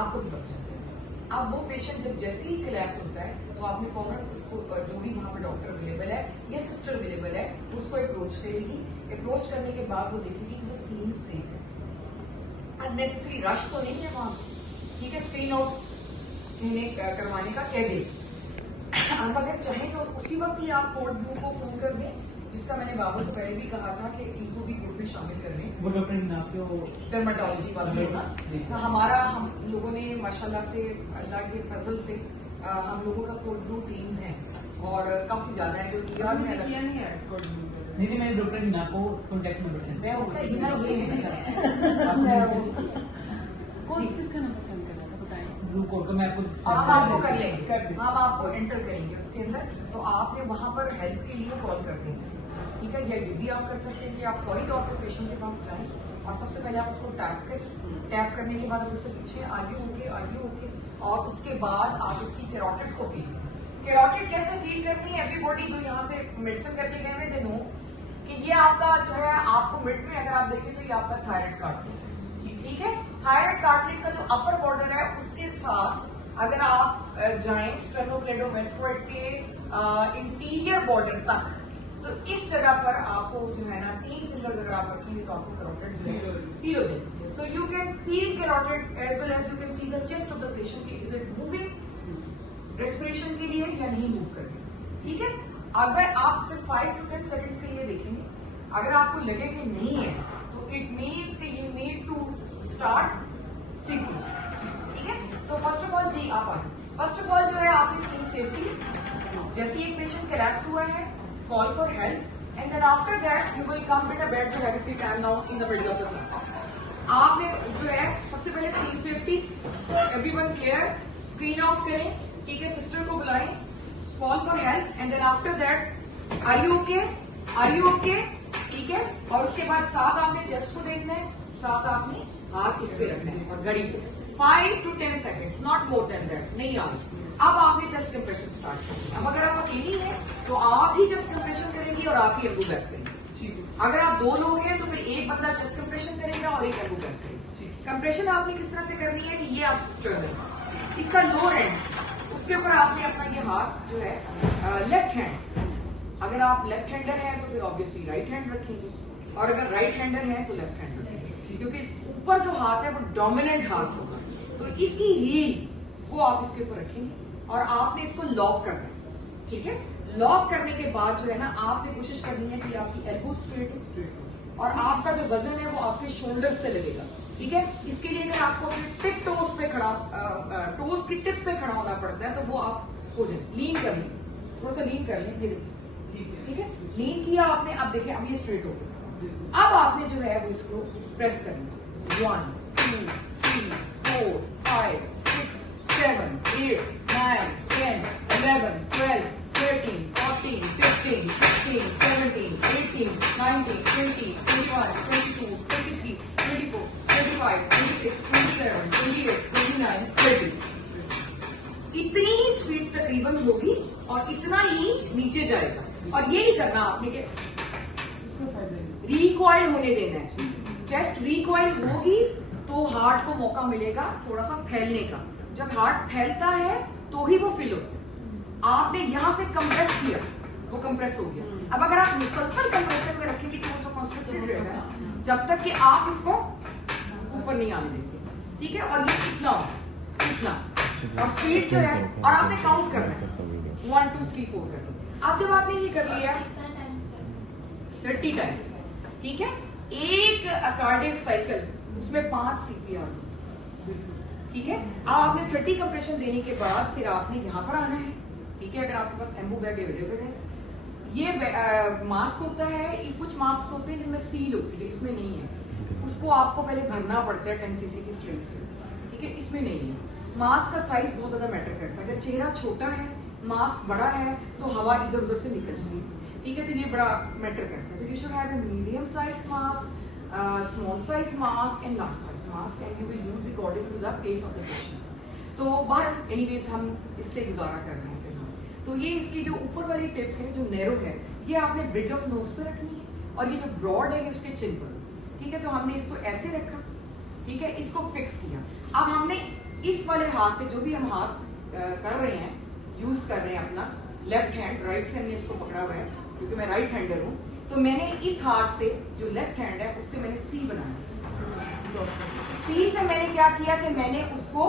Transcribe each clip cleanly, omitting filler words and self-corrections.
आपको भी बच जाता है। अब वो पेशेंट जब जैसे ही कोलैप्स होता है तो आपने फौरन उसको जो भी वहाँ पर डॉक्टर अवेलेबल है या सिस्टर अवेलेबल है उसको अप्रोच करेगी। अप्रोच करने के बाद वो देखेगी कि वो सीन सेफ है, अननेसेसरी रश तो नहीं है वहाँ, ठीक है, स्क्रीन आउट करवाने का कह दे। आप अगर चाहें तो उसी वक्त ही आप कोड ब्लू को फोन कर दें, जिसका मैंने बाबू को पहले भी कहा था कि इनको भी ग्रुप में शामिल कर लें। वो डॉक्टर डर्माटोलॉजी वाले ना हमारा, हम लोगों ने माशाल्लाह से अल्लाह के फजल से हम लोगों का कोड ब्लू टीम्स हैं और काफी ज्यादा है जो ईरान में किया नहीं है कोड ब्लू। नहीं, मैंने डॉक्टर हिना को कॉन्टेक्ट नंबर सेंड मैं उनका हिना ये है कौन किसका नंबर सेंड कर रहा था बताएं। ब्लू कोड का मैं आपको हम आपको कर लेंगे, हम आपको एंटर करेंगे उसके अंदर, तो आपने वहां पर हेल्प के लिए कॉल कर देंगे, ठीक है। या ये भी आप कर सकते हैं कि आप फौरी तौर पर पेशेंट के पास जाएं और सबसे पहले आप उसको टैप करें। टैप करने के बाद आप उससे पूछे आगे होके और उसके बाद आप उसकी कैरोटिड को फील करें। कैरोटिड कैसे फील करनी है, एवरीबॉडी जो यहाँ से मेडिसिन करके गए हैं दे नो कि ये आपका जो है, आपको मिड में अगर आप देखें तो ये आपका थायराइड कार्टिलेज है, ठीक है। थायराइड कार्टिलेज का जो अपर बॉर्डर है उसके साथ अगर आप जाएं स्टेनोक्लेडोमास्टोइड के इंटीरियर बॉर्डर तक, तो इस जगह पर आपको जो है ना 3 फिंगर्स अगर आप रखेंगे तो आपको कैरोटिड जो है फील हो जाएगी। So you can feel carotid as well as you can see the chest of the patient की इज इट मूविंग रेस्पिरेशन के लिए या नहीं मूव कर रही, ठीक है। अगर आप सिर्फ 5 to 10 सेकंड्स के लिए देखेंगे, अगर आपको लगे कि नहीं है तो इट मीन्स कि यू नीड टू स्टार्ट सीपिंग, ठीक है। सो फर्स्ट ऑफ ऑल जी आप आगे, फर्स्ट ऑफ ऑल जो है आपने सीन सेफ्टी, जैसे एक पेशेंट कोलैप्स हुआ है call for help and then after that you will come with a bed to have a seat. I am now in the middle of the class. आपने जो है सबसे पहले scene safety, everyone clear, screen out करें, ठीक है, sister को बुलाएं, call for help and then after that are you okay, ठीक है। और उसके बाद साथ आपने चेस्ट को देखना है, साथ आपने हाथ इस पे रखना है और घड़ी पे 5 to 10 seconds, not more than that, नहीं आगे। अब आपने चेस्ट कंप्रेशन स्टार्ट करेंगे। अब अगर आप अकेली हैं तो आप ही चेस्ट कंप्रेशन करेंगी और आप ही एल्बो बैक करेंगे। अगर आप 2 लोग हैं तो फिर एक बंदा चेस्ट कंप्रेशन करेगा और एक एल्बो बैक करेगा। कंप्रेशन आपने किस तरह से करनी है कि ये आप स्टर्नम, इसका लोअर एंड, उसके ऊपर आपने अपना ये हाथ जो है लेफ्ट हैंड, अगर आप लेफ्ट हैंडर हैं तो फिर ऑब्वियसली राइट हैंड रखेंगे और अगर राइट हैंडर हैं तो लेफ्ट हैंड रखेंगे, क्योंकि ऊपर जो हाथ है वो डोमिनेंट हाथ होगा। तो इसकी हील वो आप इसके ऊपर रखेंगे और आपने इसको लॉक करना है, ठीक है। लॉक करने के बाद जो है ना आपने कोशिश करनी है कि आपकी एल्बो स्ट्रेट हो और आपका जो वजन है वो आपके शोल्डर से लगेगा, ठीक है। इसके लिए अगर आपको अपने टिप टोज पे खड़ा, टोज की टिप पे खड़ा होना पड़ता है तो वो आप हो जाए, लीन कर लें, थोड़ा सा लीन कर लें, ये देखिए, ठीक है। लीन किया आपने, अब देखिए अब ये स्ट्रेट हो गया। अब आपने जो है वो इसको प्रेस करना, 1 2 3 4 5 6 7 8 9 10 11 12 13 14 15 16 17 18 19 20 21 22 23 24 25 26 27 28 29 30। इतनी ही स्पीड तकरीबन होगी और इतना ही नीचे जाएगा। और ये नहीं करना आपने कि रिकॉइल होने देना है। चेस्ट रिकॉइल होगी तो हार्ट को मौका मिलेगा थोड़ा सा फैलने का। जब हार्ट फैलता है तो ही वो फिल होता है। आपने यहां से कंप्रेस किया, वो कंप्रेस हो गया। अब अगर आप मुसलसल कंप्रेशन में रखेंगे तो वो कॉन्स्टिट्यूट रहेगा जब तक कि आप इसको ऊपर नहीं आने देंगे, ठीक है। और ये इतना और स्पीड जो है, और आपने काउंट करना है 1 2 3 4 करके। अब जब आपने ये कर लिया 30 टाइम्स, ठीक है। एक कार्डियक साइकिल उसमें 5 CPR, ठीक है। अब आपने 30 कंप्रेशन देने के बाद फिर आपने यहाँ पर आना है, ठीक है। अगर आपके पास एम्बो बैग अवेलेबल है, ये मास्क होता है, कुछ मास्क होते हैं जिनमें सील होती है, इसमें नहीं है। उसको आपको पहले भरना पड़ता है 10 cc की स्ट्रिंग से, ठीक है। इसमें नहीं है। मास्क का साइज बहुत ज्यादा मैटर करता है। अगर चेहरा छोटा है, मास्क बड़ा है तो हवा इधर उधर से निकल जाएगी, ठीक है। तो ये बड़ा मैटर करता है। तो you should have a medium size mask, small size mask and large size mask and you will use according to the face of the patient। तो बाहर एनीवेज हम इससे गुजारा कर रहे हैं फिलहाल। तो ये इसकी जो ऊपर वाली टिप है जो नैरो है, ये आपने ब्रिज ऑफ नोज पे रखनी है और ये जो ब्रॉड है ये उसके चिन पर, ठीक है। तो हमने इसको ऐसे रखा, ठीक है, इसको फिक्स किया। अब हमने इस वाले हाथ से जो भी हम हाथ कर रहे हैं, यूज कर रहे हैं अपना लेफ्ट हैंड, राइट से हमने इसको पकड़ा हुआ है क्योंकि मैं राइट हैंडर हूं, तो मैंने इस हाथ से जो लेफ्ट हैंड है उससे मैंने सी बनाया। सी से मैंने क्या किया कि मैंने उसको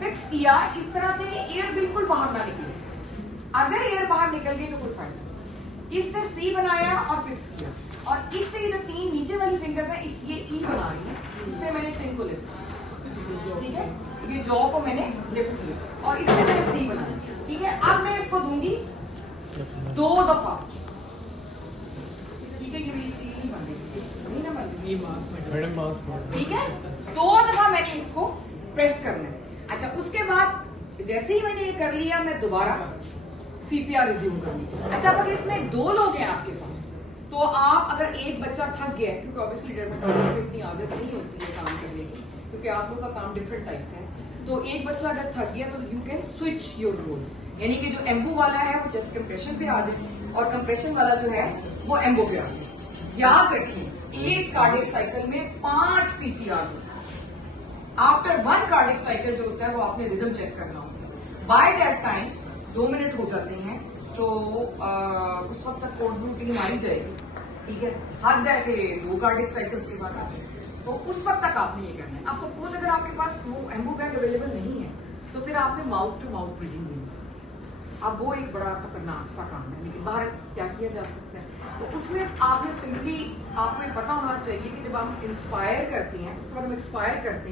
फिक्स किया इस तरह से कि एयर बिल्कुल बाहर ना निकले। अगर एयर बाहर निकल गई तो कोई फायदा नहीं। इससे सी बनाया और फिक्स किया, और इससे ये जो 3 नीचे वाली फिंगर्स है ये ई बना रही है, इससे मैंने चिन को लिफ्ट किया, ठीक है, ये जॉ को मैंने लिफ्ट किया और इससे मैंने सी बनाया, ठीक है। अब मैं इसको दूंगी 2 दफा, ठीक है, ये मेरी सी नहीं बन रही, नहीं ना बन रही, ठीक है। 2 दफा मैंने इसको प्रेस करना है। अच्छा, उसके बाद जैसे ही मैंने ये कर लिया मैं दोबारा सीपीआर रिज्यूम करूंगी। अच्छा, अगर इसमें 2 लोग हैं आपके पास, तो आप अगर एक बच्चा थक गया, क्योंकि ऑब्वियसली डर्मेटोलॉजी में इतनी आदत नहीं होती है काम करने की, क्योंकि आप लोग का काम डिफरेंट टाइप का है, तो एक बच्चा अगर थक गया तो you can switch your roles, यानी कि जो एम्बो वाला है वो चेस्ट कंप्रेशन पे आ जाए और कंप्रेशन वाला जो है वो एम्बो पे आ जाए। याद रखिए, एक कार्डियक साइकिल में 5 सीपीआर होता है। आफ्टर 1 कार्डियक साइकिल जो होता है वो आपने रिदम चेक करना होता है। बाय दैट टाइम 2 मिनट हो जाते हैं, तो उस वक्त तक कोड रूटीन आ ही जाएगी, ठीक है। हद है कि 2 कार्डियक साइकिल्स के बाद आते हैं, तो उस वक्त तक आपने ये करना है। अब सपोज अगर आपके पास वो एम्बो बैग अवेलेबल नहीं है, तो फिर आपने माउथ टू माउथ ब्रीदिंग देनी है। अब वो एक बड़ा खतरनाक सा काम है, लेकिन बाहर क्या किया जा सकता है, तो उसमें आपने सिंपली, आपको ये पता होना चाहिए कि जब आप इंस्पायर करती हैं उसके बाद हम एक्सपायर करते हैं।